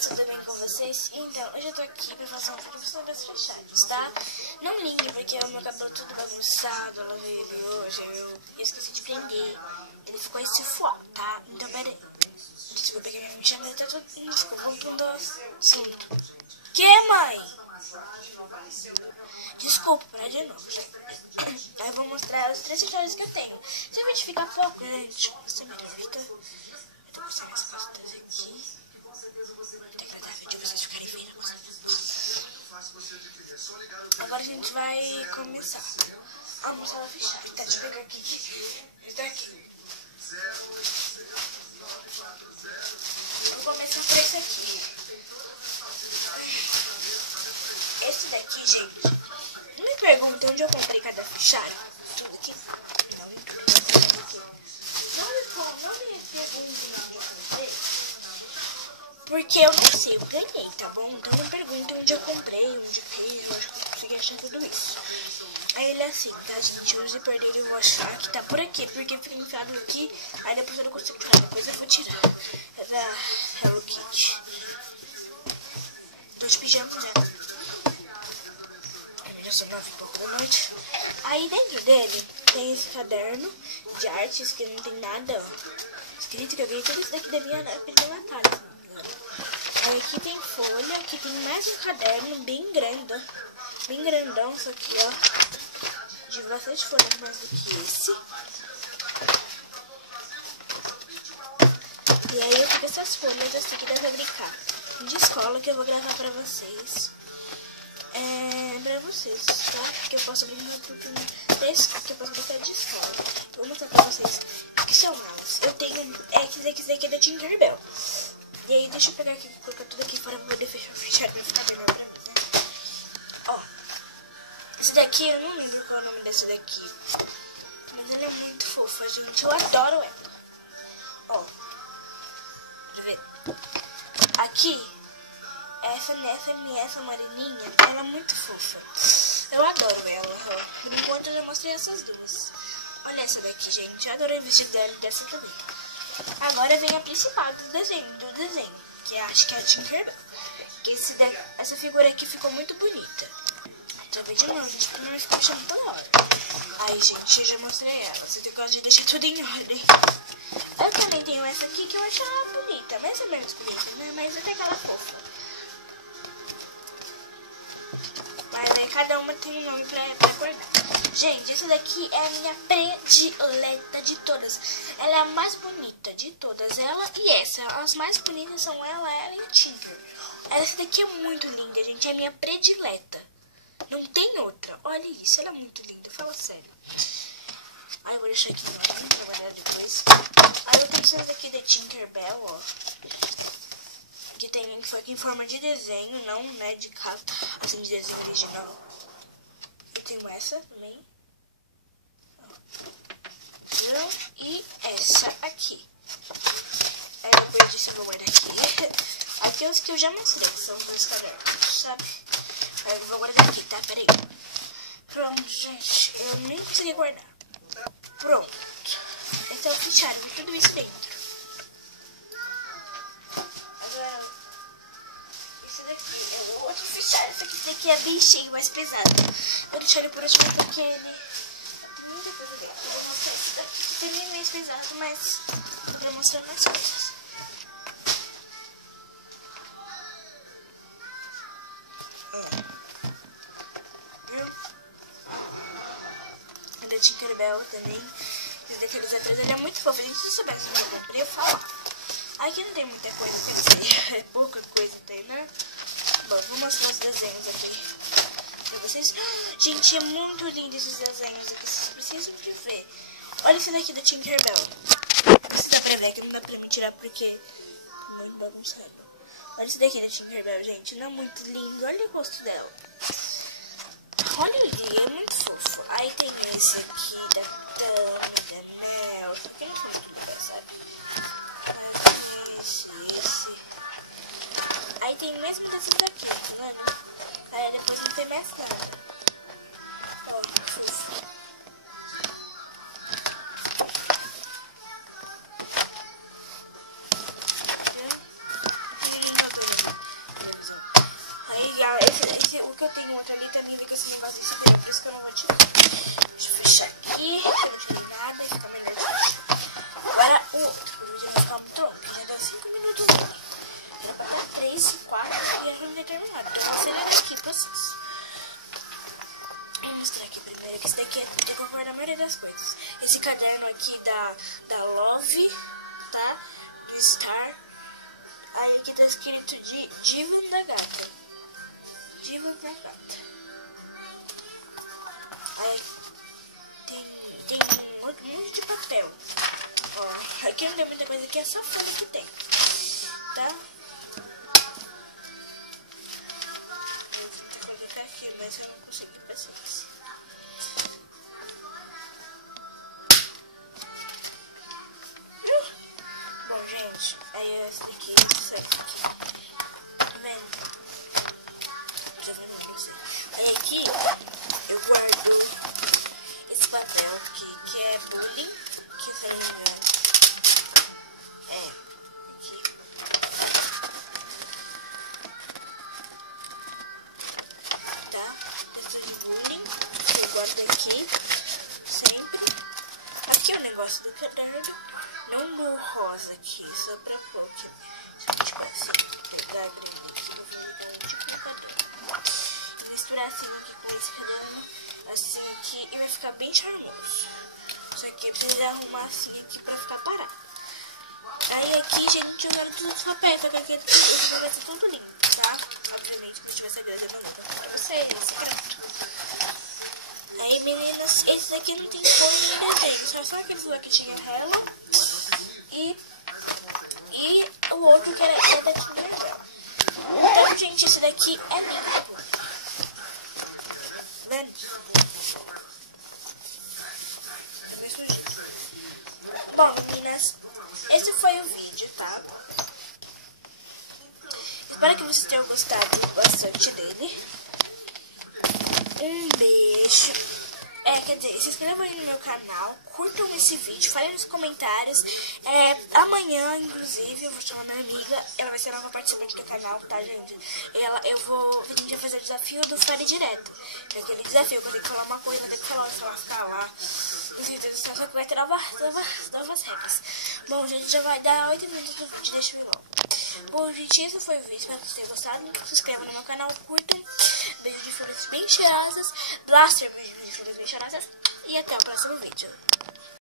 tudo bem com vocês? Então, hoje eu tô aqui pra fazer um vídeo sobre as fechadas, tá? Não ligue, porque o meu cabelo tudo bagunçado, eu lavei ele hoje, eu esqueci de prender. Ele ficou esse fuá, tá? Então, pera aí. Desculpa que minha mexida tá tudo... Desculpa, vamos pro assunto. Que, mãe? Desculpa, para de novo, gente. Aí eu vou mostrar os 3 fechadas que eu tenho. Se o vídeo ficar pouco, gente, você melhor, tá? Eu tô mostrando minhas costas aqui. Muito agradável de vocês ficarem vendo. Agora a gente vai começar a mostrar a fechada. Tá, deixa eu pegar aqui. Está aqui. Vou começar por esse aqui. Esse daqui, gente, não me pergunta onde eu comprei cada fichário. Tudo aqui. Não me perguntem onde eu comprei. Porque eu não sei, eu ganhei, tá bom? Então não me pergunta onde eu comprei, onde eu fiz, onde eu consegui achar tudo isso. Aí ele é assim, tá, gente? O zíper dele eu vou achar que tá por aqui, porque fica enfiado aqui. Aí depois eu não consigo tirar, depois eu vou tirar. É da Hello Kitty. Tô de pijama, né? Já são 9 e pouco da noite. Aí dentro dele tem esse caderno de artes que não tem nada, ó, escrito, que eu ganhei tudo isso daqui da minha época de Natal, se não me engano. Aí aqui tem folha, aqui tem mais um caderno bem grande, bem grandão, só que ó, de bastante folhas mais do que esse. E aí eu fico essas folhas assim que dá pra brincar de escola, que eu vou gravar pra vocês. Pra vocês, tá? Que eu posso brincar que eu posso brincar de escola. Vou mostrar pra vocês o que são elas. Eu tenho esse daqui é da Tinkerbell. E aí deixa eu pegar aqui, colocar tudo aqui fora pra poder fechar pra ficar melhor pra mim, né? Ó, esse daqui eu não lembro qual é o nome desse daqui, mas ela é muito fofa, gente. Eu adoro ela. Ó, pra ver. Aqui essa amarelinha, ela é muito fofa. Eu adoro ela, ó. Por enquanto eu já mostrei essas duas. Olha essa daqui, gente. Eu adorei o vestido dela e dessa também. Agora vem a principal do desenho, que acho que é a Tinkerbell. Que essa figura aqui ficou muito bonita. Tô vendo de novo, gente, porque não fica me chamando toda hora. Aí, gente, eu já mostrei ela. Você tem que deixar tudo em ordem. Eu também tenho essa aqui que eu acho ela bonita, mais ou menos bonita, né? Mas até aquela fofa. Mas aí cada uma tem um nome pra acordar. Gente, essa daqui é a minha predileta de todas. Ela é a mais bonita de todas. Ela e essa. As mais bonitas são ela e a Tinker. Essa daqui é muito linda, gente. É a minha predileta. Não tem outra. Olha isso, ela é muito linda. Fala sério. Aí eu vou deixar aqui pra guardar depois. Aí eu tenho essa daqui da Tinkerbell, ó. Que foi aqui em forma de desenho, não, né, de casa, assim, de desenho original. Eu tenho essa também. Viram? E essa aqui. Aí depois disso eu vou guardar aqui. Aqui os que eu já mostrei, que são 2 cadernos, sabe? Aí eu vou guardar aqui, tá? Peraí. Pronto, gente. Eu nem consegui guardar. Pronto. Esse é o fichário de tudo isso dentro. Outro fichário, esse aqui é bem cheio, mais pesado. Vou deixar ele por último porque ele tem muita coisa dentro. Eu vou mostrar esse daqui que também é mais pesado, mas dá pra mostrar mais coisas. Viu? É da Tinkerbell também. Esse daqueles atrás, ele é muito fofo. A gente se soubesse onde eu comprei, eu falar. Aqui não tem muita coisa, quer dizer, é pouca coisa tem, né? Bom, vou mostrar os desenhos aqui pra vocês. Gente, é muito lindo esses desenhos aqui. Vocês precisam de ver. Olha esse daqui da Tinkerbell. Precisa pra ver, que não dá pra me tirar porque é muito bagunçado. Olha esse daqui da Tinkerbell, gente. Não é muito lindo. Olha o rosto dela. Olha ele, é muito fofo. Aí tem esse aqui da Tami, da Mel. Só que não são muito legais, sabe? Esse. Aí tem mesmo desses daqui, tá vendo? Aí depois não tem mais nada. Ó, fofo. porque eu tenho outra ali também, que esse negócio desse aqui, por isso que eu não vou tirar. Deixa eu fechar aqui, que eu não tirei nada e fica melhor de fechar. Agora o outro, o vídeo vai ficar muito longo, porque já deu 5 minutos ali. Era pra dar 3, 4 e eu não tinha terminado. Então eu vou acelerar aqui pra vocês. Vou mostrar aqui primeiro, que esse daqui é de conforme a maioria das coisas. Esse caderno aqui da Love, tá? Do Star. Aí aqui tá escrito de Diva da Gata. Diva da Gata. Aí tem um monte de papel. Ó, aqui não tem muita coisa, aqui é só folha que tem. Tá? Eu vou tentar colocar aqui, mas eu não consegui paciência. Bom, gente, aí é esse daqui, essa aqui. Tá vendo? Tá vendo pra você? Aí aqui eu guardo esse papel aqui, que é bullying, que se eu não me engano. Aqui. Tá? Esse de bullying, que eu guardo aqui, sempre. Aqui é o negócio do caderno. Não no rosa aqui, só pra pôr aqui. Tipo assim, pegar a grande aqui, eu vou dar um tipo de caderno. E misturar assim aqui com esse caderno, assim aqui, e vai ficar bem charmoso. Só que precisa arrumar assim aqui pra ficar parado. Aí aqui, gente, eu quero tudo os papéis, tá? Porque aqui vai ser tudo limpo, tá? Obviamente, se tivesse grande, eu não vou pra vocês, secreto. Aí, meninas, esse daqui não tem cor nem desenho, só aqueles lá que tinha Hello. E o outro que era da Tinkerbell. Então, gente, esse daqui é limpo. Vendo? É bem sujinho. Bom, meninas, esse foi o vídeo, tá? Espero que vocês tenham gostado bastante dele. Um beijo. Quer dizer, se inscrevam aí no meu canal, curtam esse vídeo, falem nos comentários. Amanhã, inclusive, eu vou chamar minha amiga, ela vai ser nova participante do canal, tá, gente? A gente vai fazer o desafio do Fale Direto. Aquele desafio que eu tenho que falar uma coisa, eu tenho que falar outra, ela ficar lá. Só que vai ter novas regras. Bom, gente, já vai dar 8 minutos do vídeo, deixa eu ir logo. Bom, gente, esse foi o vídeo, espero que vocês tenham gostado. Se inscrevam no meu canal, curtam. Beijo de flores bem cheirosas. Blaster, beijo de flores bem cheirosas. E até o próximo vídeo.